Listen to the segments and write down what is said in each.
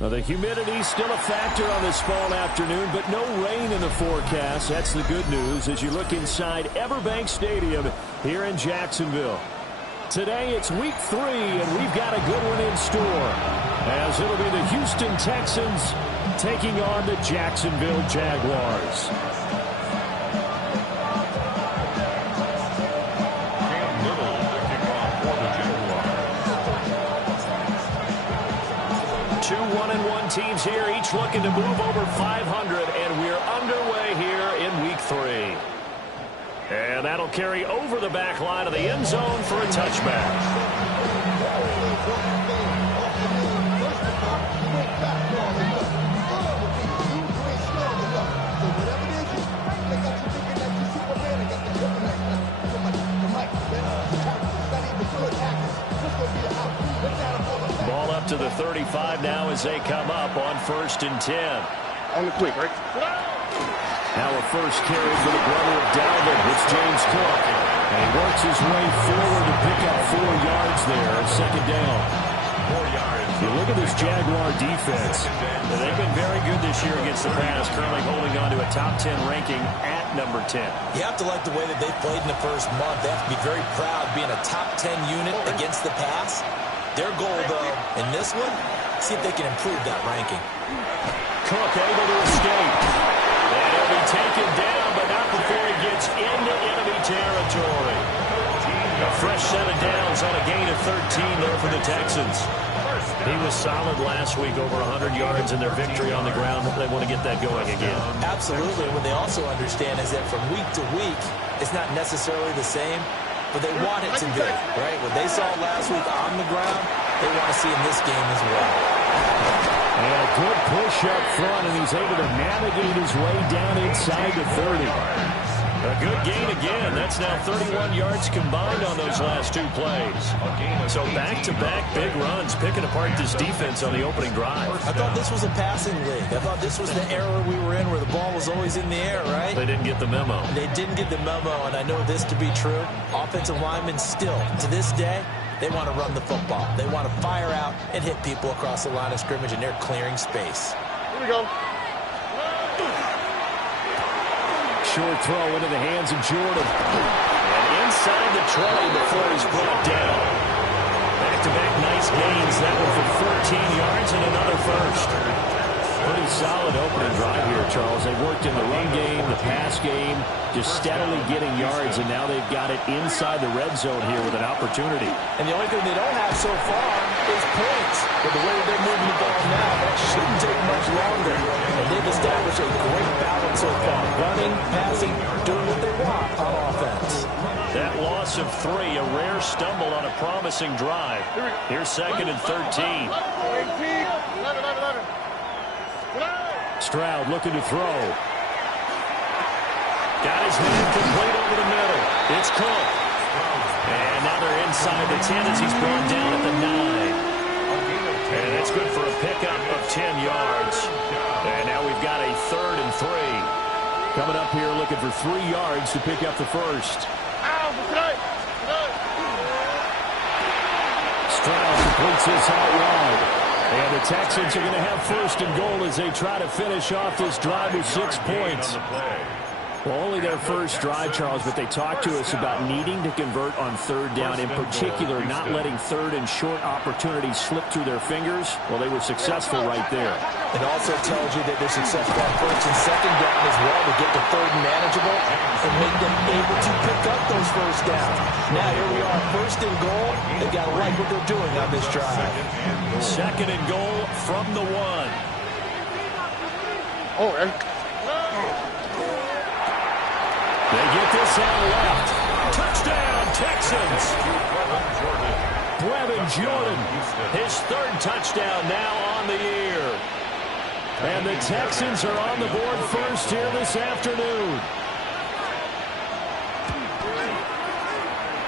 Well, the humidity's still a factor on this fall afternoon, but no rain in the forecast. That's the good news as you look inside Everbank Stadium here in Jacksonville. Today it's week 3, and we've got a good one in store, as it'll be the Houston Texans taking on the Jacksonville Jaguars. 2 1-1 teams here, each looking to move over 500, and we're underway here in week 3. And that'll carry over the back line of the end zone for a touchback. Ball up to the 35 now as they come up on 1st and 10. On the quick, right? Now a first carry for the brother of Dalvin. It's James Cook. And he works his way forward to pick up 4 yards there. 2nd down. 4 yards. You look at this Jaguar defense. They've been very good this year against the pass, currently holding on to a top 10 ranking at number 10. You have to like the way that they played in the first month. They have to be very proud being a top 10 unit against the pass. Their goal, though, in this one, see if they can improve that ranking. Cook able to escape. And he'll be taken down, but not before he gets into enemy territory. A fresh set of downs on a gain of 13 there for the Texans. He was solid last week, over 100 yards in their victory on the ground. They want to get that going again. Absolutely. What they also understand is that from week to week, it's not necessarily the same, but they want it to be, right? What they saw last week on the ground, they want to see in this game as well. And a good push up front, and he's able to navigate his way down inside the 30. A good gain again. That's now 31 yards combined on those last 2 plays. So back-to-back big runs, picking apart this defense on the opening drive. I thought this was a passing league. I thought this was the era we were in where the ball was always in the air, right? They didn't get the memo. They didn't get the memo, and I know this to be true. Offensive linemen still, to this day, they want to run the football. They want to fire out and hit people across the line of scrimmage, and they're clearing space. Here we go. Short throw into the hands of Jordan. And inside the 20 before he's brought down. Back-to-back nice gains. That one for 14 yards and another first. Pretty solid opening drive here, Charles. They've worked in the run game, the pass game, just steadily getting yards, and now they've got it inside the red zone here with an opportunity. And the only thing they don't have so far is points. But the way that they're moving the ball now, that shouldn't take much longer. And they've established a great balance so far. Running, passing, doing what they want on offense. That loss of 3, a rare stumble on a promising drive. Here's 2nd and 13. Stroud looking to throw. Got his man complete over the middle. It's Cook. And now they're inside the 10 as he's brought down at the 9. And that's good for a pickup of 10 yards. And now we've got a 3rd and 3. Coming up here looking for 3 yards to pick up the first. Stroud completes this out wide. And the Texans are going to have first and goal as they try to finish off this drive with 6 points. Well, only their first drive, Charles, but they talked to us about needing to convert on third down, in particular not letting third and short opportunities slip through their fingers. Well, they were successful right there. It also tells you that they're successful on first and second down as well to get the third and manageable and make them able to pick up those first downs. Now here we are, first and goal. They got to like what they're doing on this drive. Second and goal from the 1. Oh, and they get this out left. Touchdown, Texans. Brevin Jordan, his third touchdown now on the year. And the Texans are on the board first here this afternoon.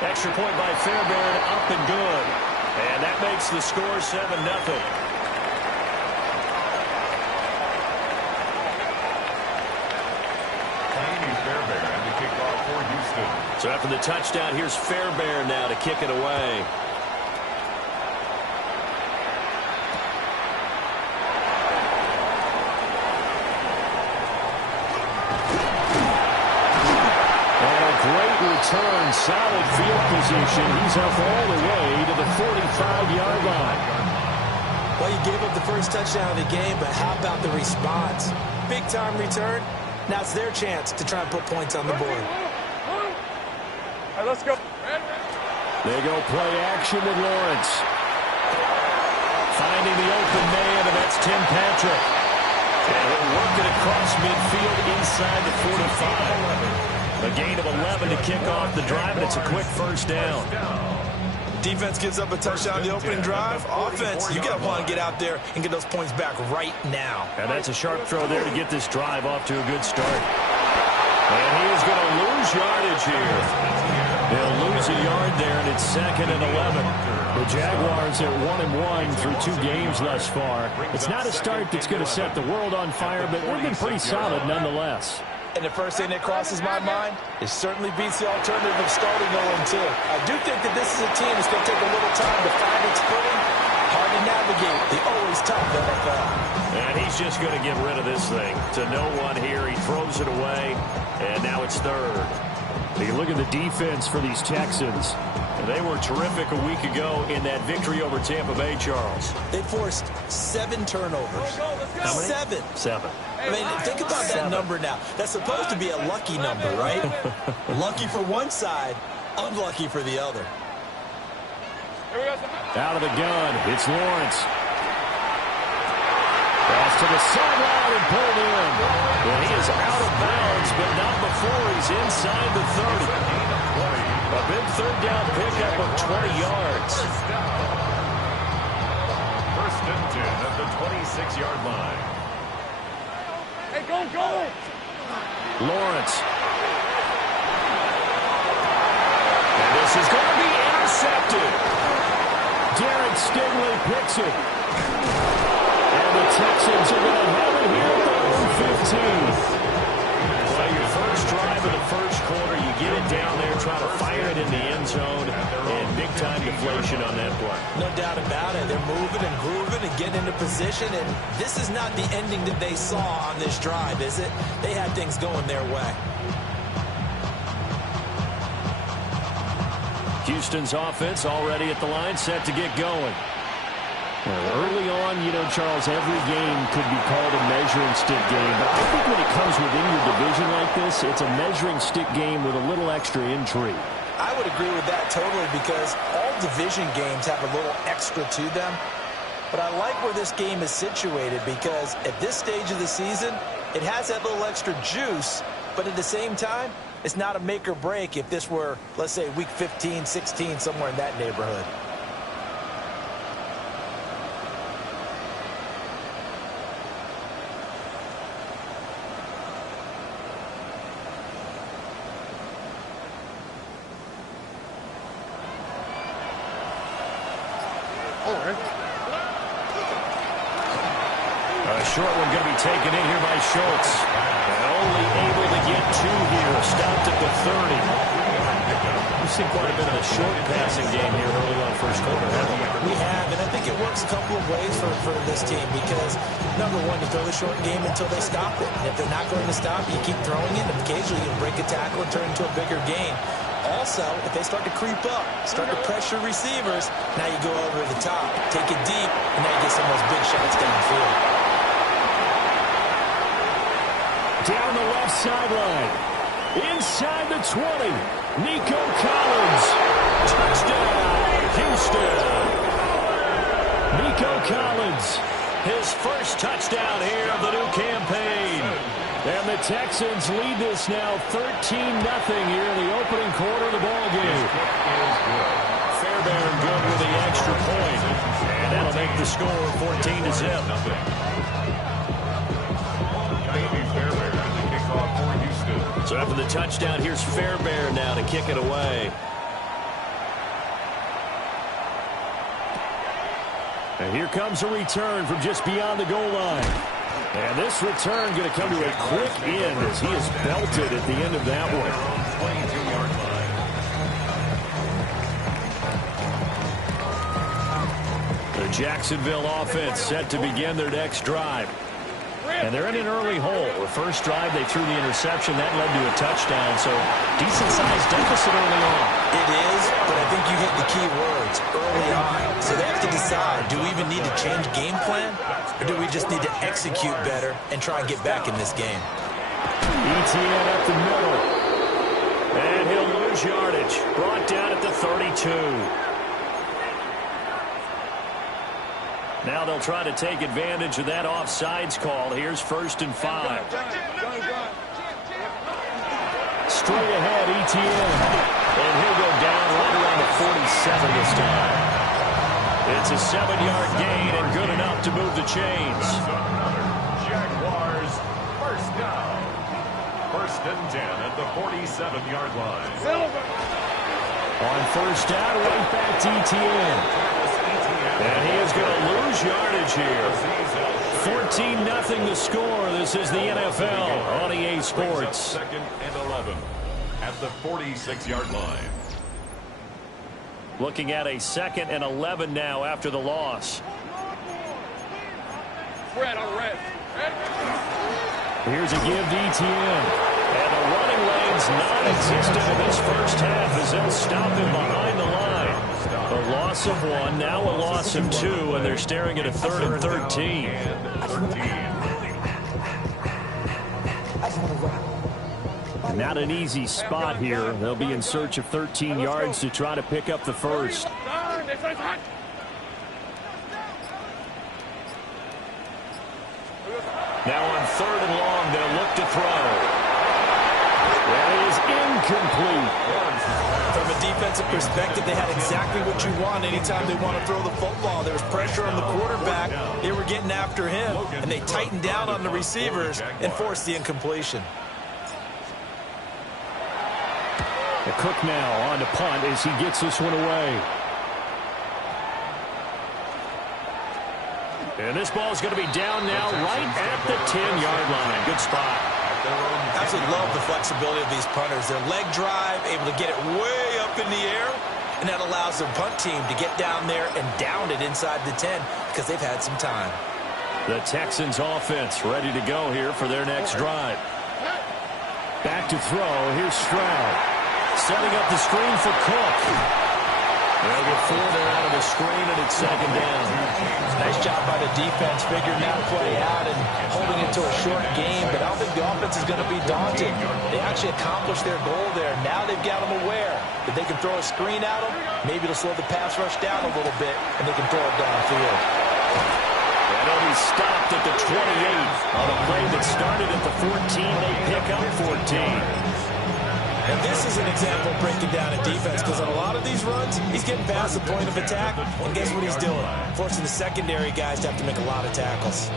Extra point by Fairbairn, up and good. And that makes the score 7-0. So after the touchdown, here's Fairbairn now to kick it away. And a great return, solid field position. He's up all the way to the 45-yard line. Well, you gave up the first touchdown of the game, but how about the response? Big-time return. Now it's their chance to try and put points on the board. all right, let's go. They go play action with Lawrence. Finding the open man, and that's Tim Patrick. And they're working across midfield inside the 45. A gain of 11 to kick off the drive, and it's a quick first down. Defense gives up a touchdown the opening drive. Offense, you got to want to get out there and get those points back right now. And that's a sharp throw there to get this drive off to a good start. And he is going to lose yardage here. They'll lose a yard there, and it's 2nd and 11. The Jaguars are 1-1 through 2 games thus far. It's not a start that's going to set the world on fire, but they've been pretty solid nonetheless. And the first thing that crosses my mind is certainly beats the alternative of starting 0-2. I do think that this is a team that's going to take a little time to find its footing. Hard to navigate the always tough NFL. And he's just going to get rid of this thing to no one here. He throws it away, and now it's 3rd. You look at the defense for these Texans. And they were terrific a week ago in that victory over Tampa Bay, Charles. They forced 7 turnovers. How many? 7. 7. I mean, think about that number now. That's supposed to be a lucky number, right? Lucky for one side, unlucky for the other. Out of the gun, it's Lawrence. Pass to the sideline and pulled in. Well, he is out of bounds, but not before he's inside the 30. A big third down pickup of 20 yards. First and 10 at the 26-yard line. Hey, go! Lawrence. And this is going to be intercepted. Derek Stingley picks it. And the Texans are going to have it here at the 15. Well, your first drive of the first quarter, you get it down there, try to fire it in the end zone, and big-time deflation on that play. No doubt about it. They're moving and grooving and getting into position, and this is not the ending that they saw on this drive, is it? They had things going their way. Houston's offense already at the line, set to get going. Well, early on, you know, Charles, every game could be called a measuring stick game. But I think when it comes within your division like this, it's a measuring stick game with a little extra intrigue. I would agree with that totally because all division games have a little extra to them. But I like where this game is situated because at this stage of the season, it has that little extra juice. But at the same time, it's not a make or break if this were, let's say, week 15, 16, somewhere in that neighborhood. A short one going to be taken in here by Schultz. And only able to get 2 here. Stopped at the 30. seen quite a bit of a short passing game here early on first quarter, haven't we? We have, and I think it works a couple of ways for this team because, number one, you throw the short game until they stop it. And if they're not going to stop, you keep throwing it, and occasionally you break a tackle and turn it into a bigger gain. Also, if they start to creep up, start to pressure receivers, now you go over the top, take it deep, and now you get some of those big shots downfield. Down the left sideline. Inside the 20. Nico Collins. Touchdown, Houston. Nico Collins. His first touchdown here of the new campaign. And the Texans lead this now 13-0 here in the opening quarter of the ballgame. Fairbairn good with the extra point. And that'll make the score 14-0. So after the touchdown, here's Fairbairn now to kick it away. And here comes a return from just beyond the goal line. And this return going to come to a quick end as he is belted at the end of that one. 22-yard line. The Jacksonville offense set to begin their next drive. And they're in an early hole. The first drive, they threw the interception. That led to a touchdown. So decent-sized deficit early on. It is, but I think you hit the key words early on. So they have to decide, do we even need to change game plan? Or do we just need to execute better and try and get back in this game? ETN up the middle. And he'll lose yardage. Brought down at the 32. Now they'll try to take advantage of that offsides call. Here's 1st and 5. Straight ahead, ETN. And he'll go down right around the 47 this time. It's a 7-yard gain and good enough to move the chains. Jaguars, first down. 1st and 10 at the 47-yard line. On 1st down, right back to ETN. And he is going to lose yardage here. 14-0 the score. This is the NFL on EA Sports. 2nd and 11 at the 46-yard line. Looking at a 2nd and 11 now after the loss. Red on red. Here's a give to ETN. And the running lane's non-existent in this first half as they'll stop him behind the line. A loss of 1, now a loss of 2, and they're staring at a 3rd and 13. Not an easy spot here. They'll be in search of 13 yards to try to pick up the first. Now on 3rd and long, they'll look to throw. That is incomplete. From a defensive perspective, they had exactly what you want anytime they want to throw the football. There was pressure on the quarterback. They were getting after him, and they tightened down on the receivers and forced the incompletion. The Cook now on to punt as he gets this one away. And this ball is going to be down now right at the 10-yard line. Good spot. Absolutely love the flexibility of these punters. Their leg drive, able to get it way up in the air, and that allows their punt team to get down there and down it inside the 10 because they've had some time. The Texans offense ready to go here for their next drive. Back to throw. Here's Stroud. Setting up the screen for Cook. They'll get 4 there out of the screen, and it's 2nd down. Nice job by the defense figuring that play out and holding it to a short game, but I don't think the offense is going to be daunted. They actually accomplished their goal there. Now they've got them aware that they can throw a screen at them. Maybe it'll slow the pass rush down a little bit, and they can throw it downfield. And he'll be stopped at the 28 on a play that started at the 14. They pick up 14. And this is an example of breaking down a defense because on a lot of these runs, he's getting past the point of attack, and guess what he's doing? Forcing the secondary guys to have to make a lot of tackles.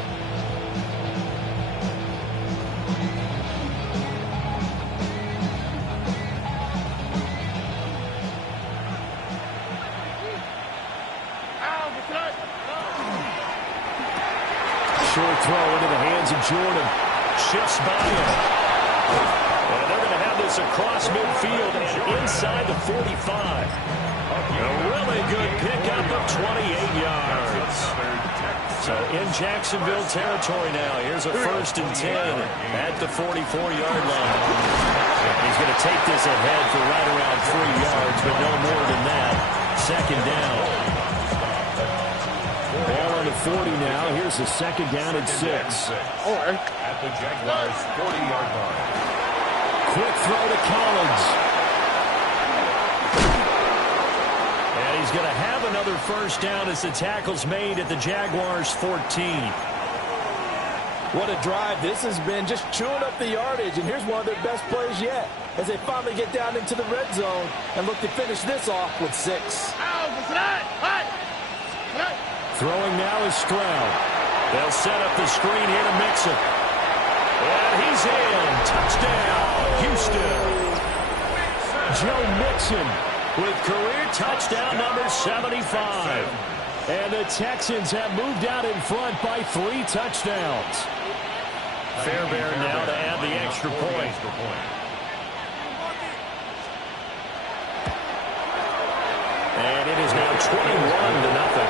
Short throw into the hands of Jordan. Shifts by him. And they're going to have this across midfield and inside the 45. A really good pickup of 28 yards. So in Jacksonville territory now. Here's a 1st and 10 at the 44-yard line. He's going to take this ahead for right around 3 yards, but no more than that. 2nd down. Ball on the 40 now. Here's the 2nd down and 6. At the Jaguars' 40-yard line. Quick throw to Collins. And he's going to have another 1st down as the tackle's made at the Jaguars' 14. What a drive this has been, just chewing up the yardage. And here's one of their best plays yet as they finally get down into the red zone and look to finish this off with 6. Throwing now is Stroud. They'll set up the screen here to Mixon. And he's in. Touchdown, Houston. Joe Mixon with career touchdown number 75. And the Texans have moved out in front by 3 touchdowns. Fairbairn now to add the extra point. And it is now 21-0.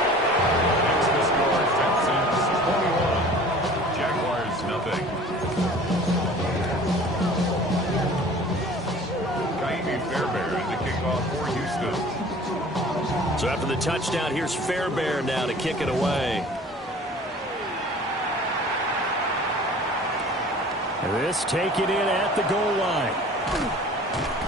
Jaguars, nothing. Fairbairn to kick off for Houston. So after the touchdown, here's Fairbairn now to kick it away. This taken in at the goal line.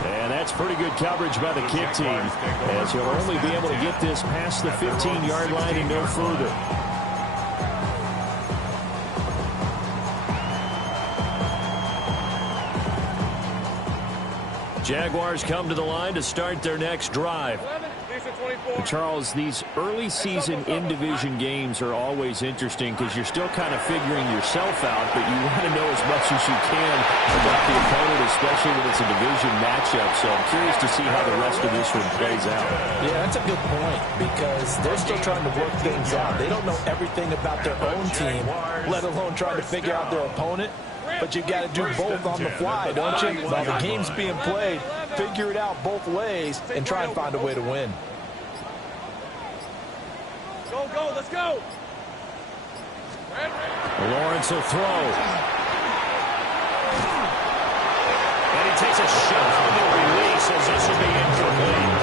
And that's pretty good coverage by the kick team, as he'll only be able to get this past the 15-yard line and no further. Jaguars come to the line to start their next drive. And Charles, these early season in-division games are always interesting because you're still kind of figuring yourself out, but you want to know as much as you can about the opponent, especially when it's a division matchup. So I'm curious to see how the rest of this one plays out. Yeah, that's a good point because they're still trying to work things out. They don't know everything about their own team, let alone trying to figure out their opponent. But you got to do both on the fly, don't you? While the game's being played, figure it out both ways and try and find a way to win. Go, let's go. Lawrence will throw. And he takes a shot on the release as this will be incomplete.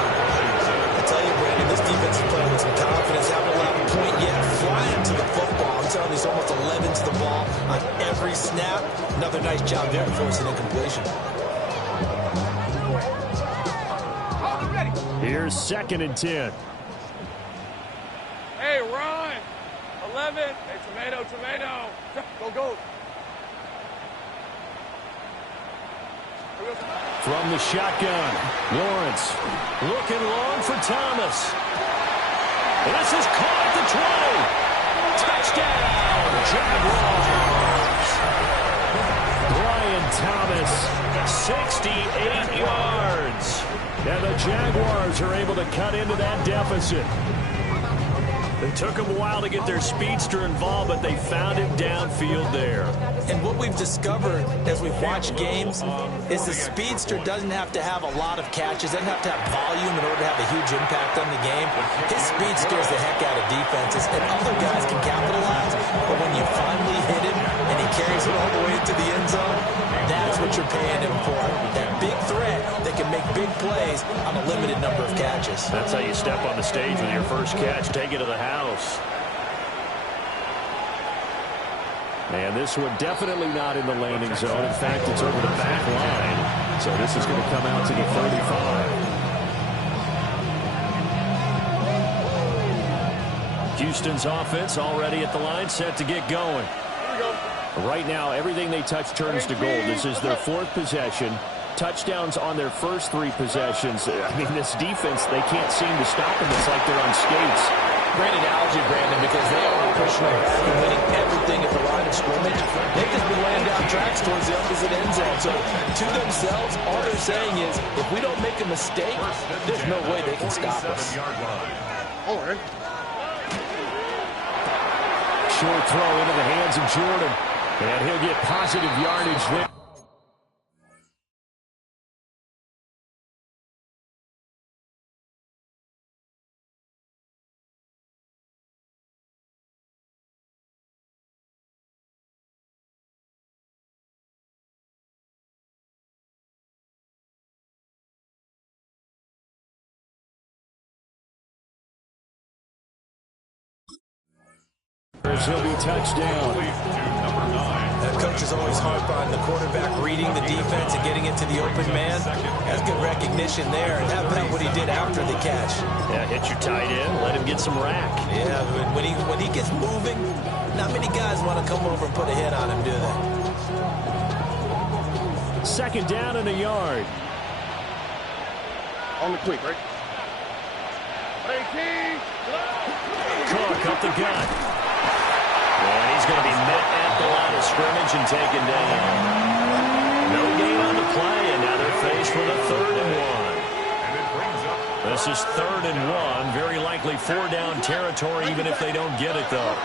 I tell you, Brandon, this defense is playing with some confidence. Haven't allowed a point yet. Flying to the football. I'm telling you, he's almost 11 to the ball on every snap. Another nice job there for an incompletion. Here's 2nd and 10. Hey, Ron. 11. Hey, tomato. Go. From the shotgun, Lawrence looking long for Thomas. This is caught at the 20. Touchdown, Jaguars. Brian Thomas, 68 yards. And the Jaguars are able to cut into that deficit. It took them a while to get their speedster involved, but they found him downfield there. And what we've discovered as we've watched games is the speedster doesn't have to have a lot of catches, doesn't have to have volume in order to have a huge impact on the game. His speed scares the heck out of defenses, and other guys can capitalize. But when you finally hit him and he carries it all the way into the end zone, that's what you're paying him for. That big threat that can make big plays on a limited number of catches. That's how you step on the stage with your first catch. Take it to the house. And this one definitely not in the landing zone. In fact, it's over the back line. So this is going to come out to the 35. Houston's offense already at the line, set to get going. Right now, everything they touch turns to gold. This is their 4th possession. Touchdowns on their first 3 possessions. I mean, this defense, they can't seem to stop them. It's like they're on skates. Great analogy, Brandon, because they are pushing them back and winning everything at the line of scrimmage. They've just been laying down tracks towards the opposite end zone. So to themselves, all they're saying is, if we don't make a mistake, there's no way they can stop us. Short throw into the hands of Jordan. And he'll get positive yardage there. He'll be touchdown. The coach is always harp on the quarterback reading the defense and getting it to the open man. That's good recognition there. And how about what he did after the catch? Yeah, hit your tight end, let him get some rack. Yeah, when he gets moving, not many guys want to come over and put a hit on him, do they? Second down and a yard. On the quick, right? Cook up the gut. And he's going to be met at the line of scrimmage and taken down. No gain on the play, and now they're faced with a 3rd and 1. This is 3rd and 1. Very likely 4-down territory, even if they don't get it, though.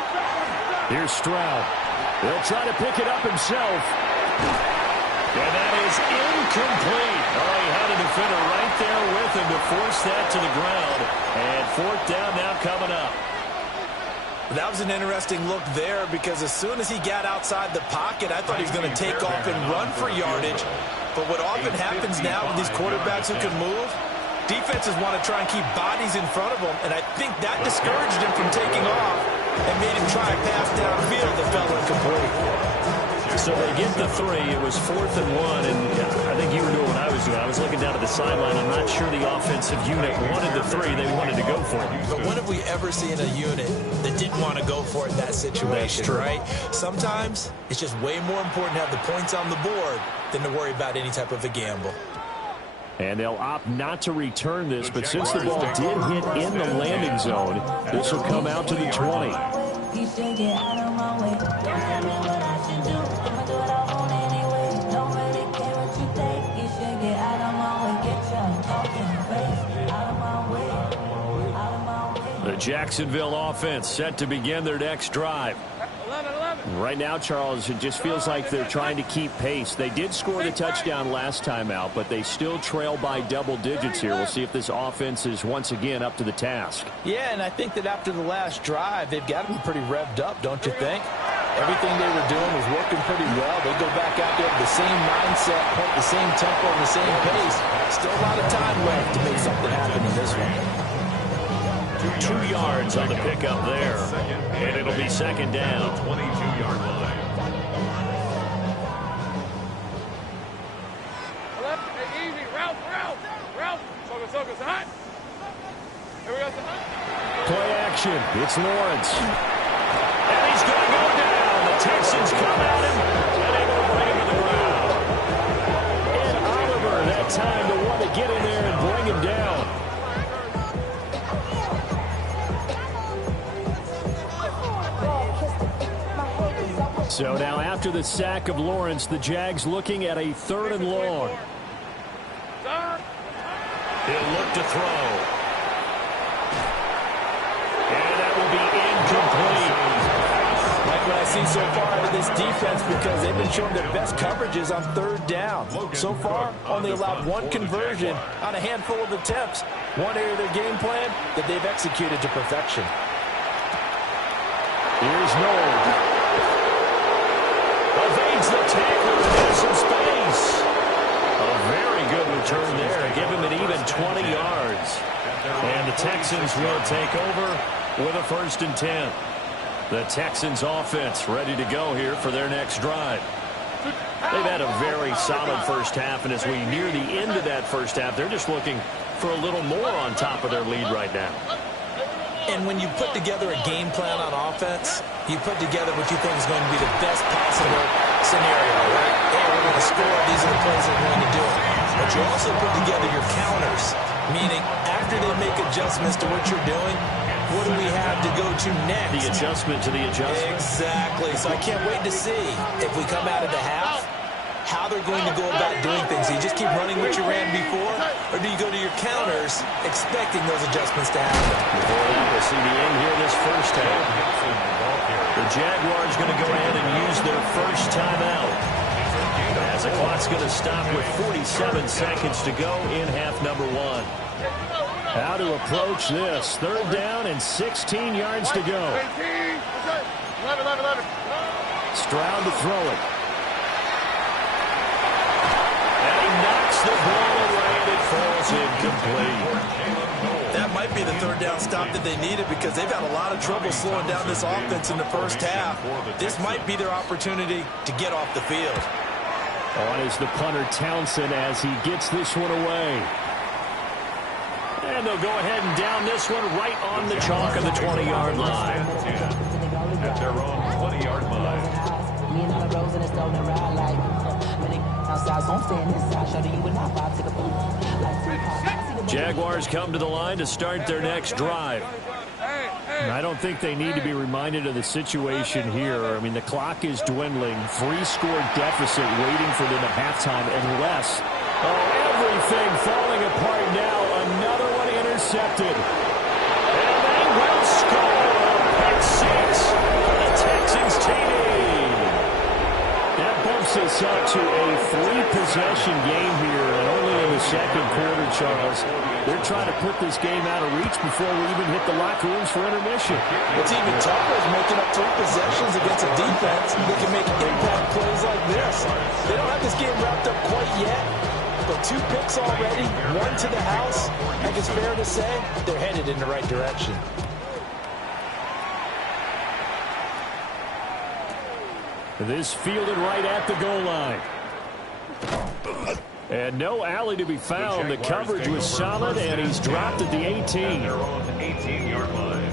Here's Stroud. He'll try to pick it up himself. And that is incomplete. Oh, he had a defender right there with him to force that to the ground. And 4th down now coming up. That was an interesting look there because as soon as he got outside the pocket, I thought he was going to take off and run for yardage. But what often happens now with these quarterbacks who can move, defenses want to try and keep bodies in front of them, and I think that discouraged him from taking off and made him try a pass downfield that fell incomplete. So they get the 3. It was 4th and 1, and I think you were doing what I was doing. I was looking down at the sideline. I'm not sure the offensive unit wanted the 3. They wanted to go for it. But when have we ever seen a unit that didn't want to go for it in that situation, right? Sometimes it's just way more important to have the points on the board than to worry about any type of a gamble. And they'll opt not to return this, but since the ball did hit in the landing zone, this will come out to the 20. The Jacksonville offense set to begin their next drive. 11. Right now, Charles, it just feels like they're trying to keep pace. They did score the touchdown last time out, but they still trail by double digits here. We'll see if this offense is once again up to the task. Yeah, and I think that after the last drive, they've got to be pretty revved up, don't you think? Everything they were doing was working pretty well. They go back out there with the same mindset, the same tempo, and the same pace. Still a lot of time left to make something happen in this one. 2 yards on the pickup there, and it'll be second down. 22-yard line. Hey, easy. Route. Focus. Hot. Here we go. Play action. It's Lawrence. And he's going to go down. The Texans come at him and able to bring him to the ground. And Oliver, that time to want to get in there and bring him down. So now after the sack of Lawrence, the Jags looking at a 3rd and long. He'll look to throw. And that will be incomplete. Like what I see so far out of this defense because they've been showing their best coverages on 3rd down. So far, only allowed 1 conversion on a handful of attempts. One area of their game plan that they've executed to perfection. Here's Noel. Evades the tackle and has some space. A very good return there. Give him an even 20 yards. And the Texans will take over with a 1st and 10. The Texans offense ready to go here for their next drive. They've had a very solid first half, and as we near the end of that first half, they're just looking for a little more on top of their lead right now. And when you put together a game plan on offense, you put together what you think is going to be the best possible scenario, right? Hey, we're going to score. These are the plays that we're going to do. But you also put together your counters, meaning after they make adjustments to what you're doing, what do we have to go to next? The adjustment to the adjustment. Exactly. So I can't wait to see if we come out of the half, how they're going to go about doing things. Do you just keep running what you ran before, or do you go to your counters expecting those adjustments to happen? Before that, we'll see the end here this first half. The Jaguars going to go ahead and use their first timeout, as the clock's going to stop with 47 seconds to go in half number 1. How to approach this. 3rd down and 16 yards to go. 11. Stroud to throw it. And he knocks the ball away and it falls incomplete. That might be the third down stop that they needed because they've had a lot of trouble slowing down this offense in the first half. This might be their opportunity to get off the field. On is the punter Townsend as he gets this one away. And they'll go ahead and down this one right on the chalk of the 20-yard line. At their own 20-yard line. Jaguars come to the line to start their next drive. I don't think they need to be reminded of the situation here. I mean, the clock is dwindling. 3-score deficit waiting for them at halftime unless... everything falling apart now. Another one intercepted. And they will score a pick six for the Texans TD. That bumps us up to a 3-possession game here, and only in the second quarter, Charles. They're trying to put this game out of reach before we even hit the locker rooms for intermission. What's even tougher is making up 3 possessions against a defense that can make impact plays like this. They don't have this game wrapped up quite yet, but 2 picks already, 1 to the house. I think it's fair to say they're headed in the right direction. This fielded right at the goal line. And no alley to be found. The coverage was solid, and he's dropped at the 18. Their own 18-yard line.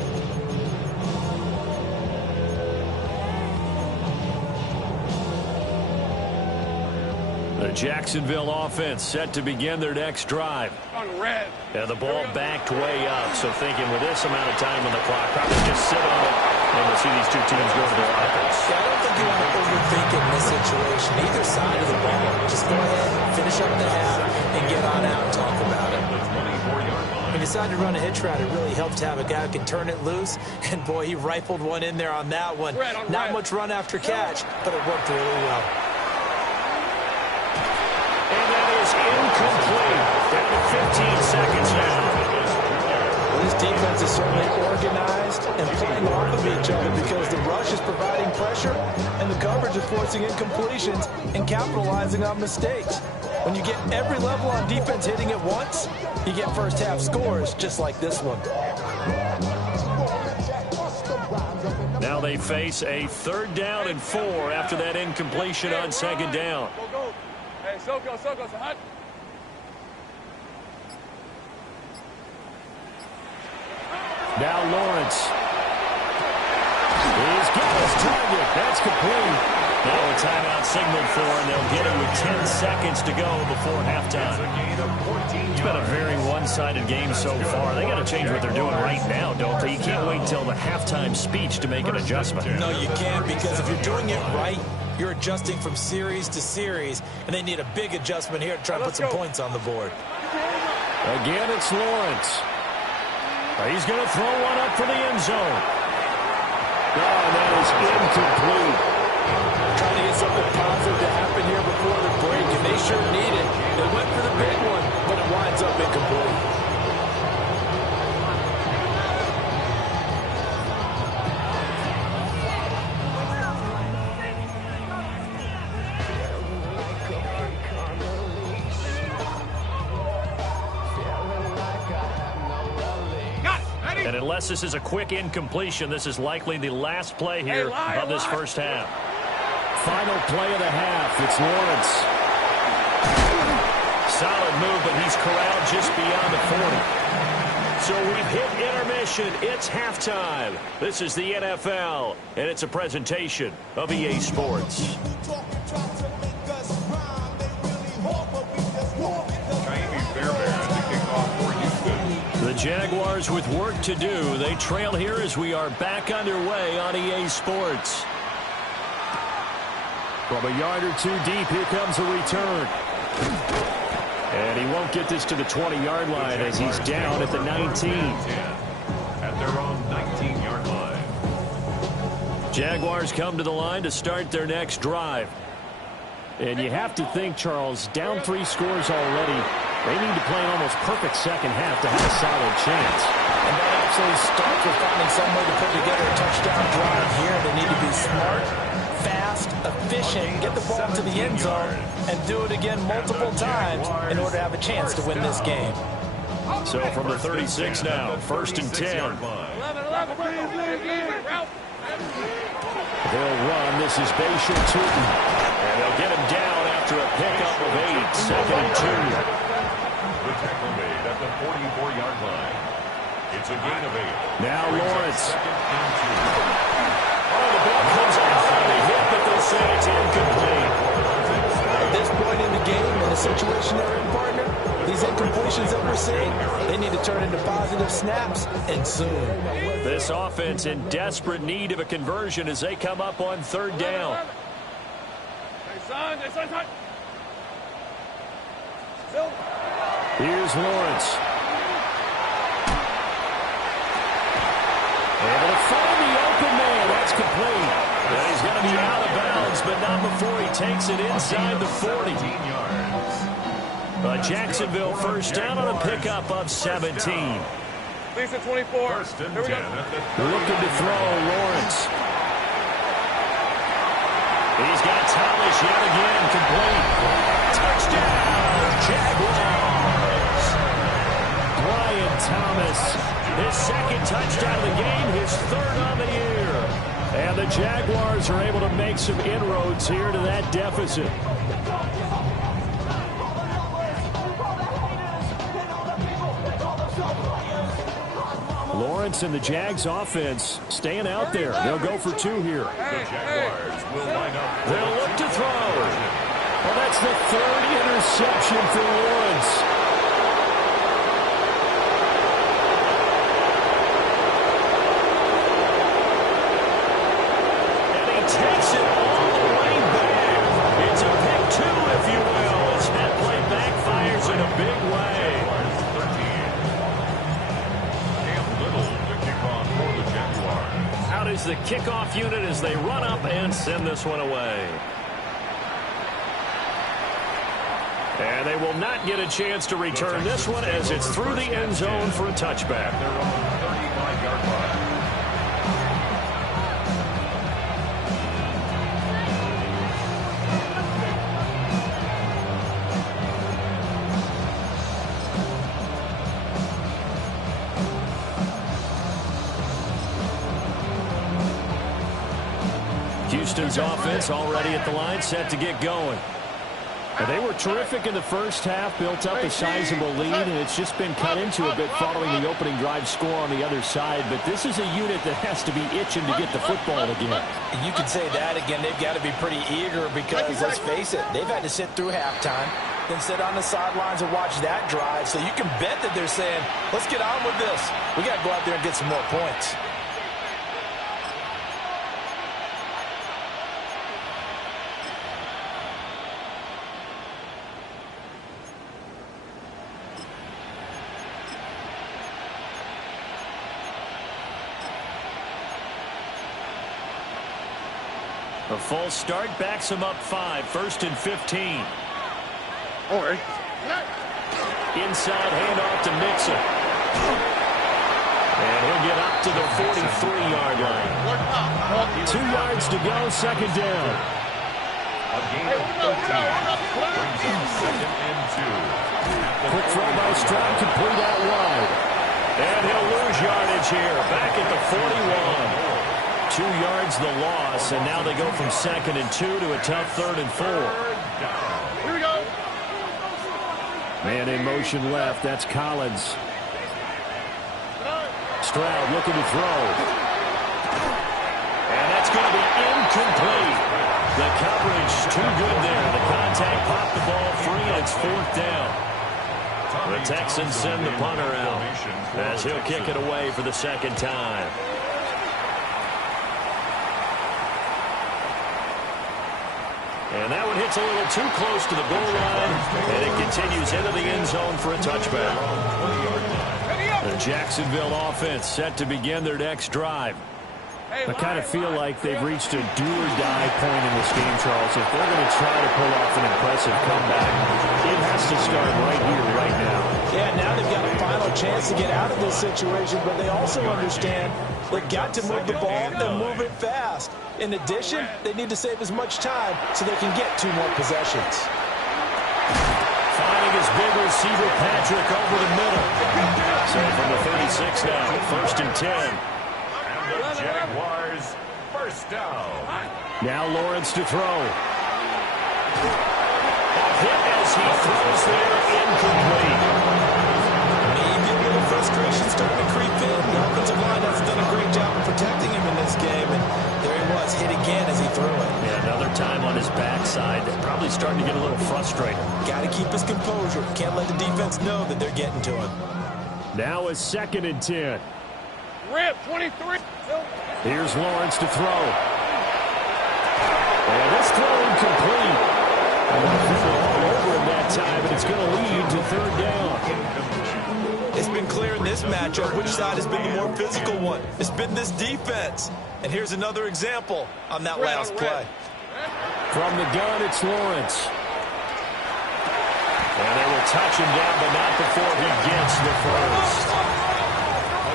The Jacksonville offense set to begin their next drive. On red. And the ball backed way up, so thinking with this amount of time on the clock, probably just sit on it, and we'll see these two teams go to the lockers. Yeah, I don't think you want to overthink it in this situation. Either side of the ball. Just go ahead, finish up the half, and get on out and talk about it. When you decide to run a hitch route, it really helps to have a guy who can turn it loose. And, boy, he rifled one in there on that one. Not much run after catch, but it worked really well. Incomplete. Down to 15 seconds now. Well, this defense is certainly organized and playing off of each other because the rush is providing pressure and the coverage is forcing incompletions and capitalizing on mistakes. When you get every level on defense hitting at once, you get first half scores just like this one. Now they face a 3rd down and 4 after that incompletion on 2nd down. Go. Hey, Soko, hot. Now Lawrence. He's got his target. That's complete. Now a timeout signaled for, and they'll get it with 10 seconds to go before halftime. It's been a very one-sided game so far. They got to change what they're doing right now, don't they? You can't wait until the halftime speech to make an adjustment. No, you can't, because if you're doing it right, you're adjusting from series to series, and they need a big adjustment here to try and put some points on the board. Again, it's Lawrence. He's going to throw one up for the end zone. Oh, that is incomplete. Trying to get something positive to happen here before the break, and they sure need it. They went for the big one, but it winds up incomplete. And unless this is a quick incompletion, this is likely the last play here of this first half. Final play of the half. It's Lawrence. Solid move, but he's corralled just beyond the 40. So we've hit intermission. It's halftime. This is the NFL, and it's a presentation of EA Sports. The Jaguars with work to do. They trail here as we are back underway on EA Sports. From a yard or two deep, here comes a return. And he won't get this to the 20-yard line as he's down at the 19. At their own 19-yard line. Jaguars come to the line to start their next drive. And you have to think, Charles, down 3 scores already. They need to play an almost perfect second half to have a solid chance. And that absolutely starts with finding some way to put together a touchdown drive here. They need to be smart, fast, efficient, get the ball to the end zone, and do it again multiple times in order to have a chance to win this game. So from the 36 now, first and 10. 11. They'll run. This is Bayshore Tootin. And they'll get him down after a pickup of 8. Second and 2. The tackle made at the 44-yard line. It's a gain of 8. Now Lawrence. Second and 2. Oh, the ball comes out on the hit, but they'll say it's incomplete. At this point in the game, in the situation they're in, partner, these incompletions that we're seeing, they need to turn into positive snaps, and soon. This offense in desperate need of a conversion as they come up on third down. Here's Lawrence. Able to find the open man. That's complete. And he's going to be out of bounds, but not before he takes it inside the 40. A Jacksonville first down on a pickup of 17. Lisa 24. First and 10 Here we go. Looking to throw, Lawrence. He's got Thomas yet again, complete. Touchdown, Jaguars. Brian Thomas, his second touchdown of the game, his third on the year. And the Jaguars are able to make some inroads here to that deficit. Lawrence and the Jags offense staying out there. They'll go for 2 here. The Jaguars will line up. They'll look to throw. Well, that's the third interception for Lawrence. And he takes it all the way back. It's a pick 2, if you will, as that play backfires in a big way. Out is the kickoff unit as they run up and send this one away. And they will not get a chance to return this one as it's through the end zone for a touchback. They're on the 35-yard line. Houston's offense already at the line, set to get going. And they were terrific in the first half, built up a sizable lead, and it's just been cut into a bit following the opening drive score on the other side. But this is a unit that has to be itching to get the football again. And you can say that again. They've got to be pretty eager because, let's face it, they've had to sit through halftime, then sit on the sidelines and watch that drive. So you can bet that they're saying, let's get on with this. We got to go out there and get some more points. A full start backs him up 5, first and 15. Inside handoff to Mixon. And he'll get up to the 43-yard line. 2 yards to go, second down. A gain of 13 brings up second and 2. Quick throw by Stroud, complete out wide. And he'll lose yardage here, back at the 41. 2 yards the loss, and now they go from second and 2 to a tough third and 4. Here we go. Man in motion left, that's Collins. Stroud looking to throw. And that's going to be incomplete. The coverage too good there. The contact popped the ball free, and it's 4th down. The Texans send the punter out as he'll kick it away for the second time. And that one hits a little too close to the goal line, and it continues into the end zone for a touchback. The Jacksonville offense set to begin their next drive. I kind of feel like they've reached a do-or-die point in this game, Charles. If they're going to try to pull off an impressive comeback, it has to start right here, right now. Yeah, now they've got a final chance to get out of this situation, but they also understand they've got to move the ball and move it fast. In addition, they need to save as much time so they can get 2 more possessions. Finding his big receiver Patrick over the middle. So from the 36 now, 1st and 10. And the Jaguars, first down. Now Lawrence to throw. A hit as he throws there, incomplete. Maybe a little frustration starting to creep in. The offensive line has done a great job of protecting him in this game, and there he was, hit again as he threw it. Yeah, another time on his backside. They're probably starting to get a little frustrated. Got to keep his composure. Can't let the defense know that they're getting to him. Now is 2nd and 10. Rip, 23. Here's Lawrence to throw. And this throw incomplete. And they're all over him that time, and it's going to lead to 3rd down. It's been clear in this matchup which side has been the more physical one. It's been this defense. And here's another example on that last play. From the gun, it's Lawrence. And they will touch him down, but not before he gets the first.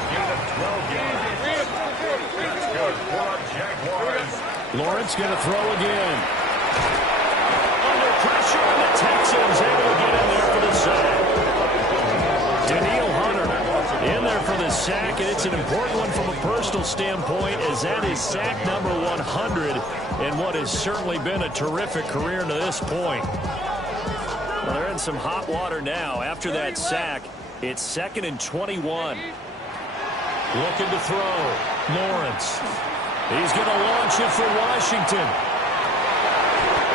Again at 12 yards. That's good for our Jaguars. Lawrence going to throw again. Under pressure, and the Texans able to get in there for the sack. Daniil Hunter in there for the sack, and it's an important one from a personal standpoint, as that is sack number 100 in what has certainly been a terrific career to this point. Well, they're in some hot water now. After that sack, it's 2nd and 21. Looking to throw. Lawrence. He's going to launch it for Washington.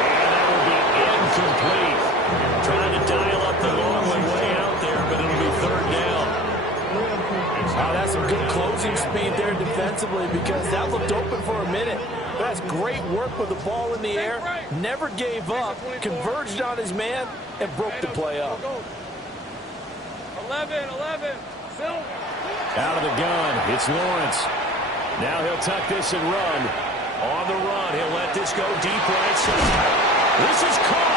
And that will be incomplete. Trying to dial up the long way out there, but it'll be 3rd down. Oh, that's some good closing speed there defensively, because that looked open for a minute. That's great work with the ball in the air. Never gave up, converged on his man, and broke the play up. 11. Out of the gun, it's Lawrence. Now he'll tuck this and run. On the run, he'll let this go deep right side. This is caught.